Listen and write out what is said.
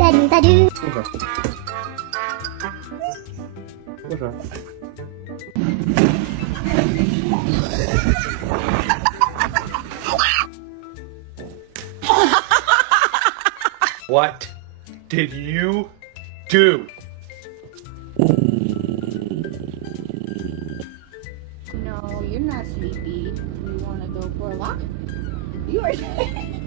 da do da do. What did you do? No, you're not sleepy. You want to go for a walk? You are.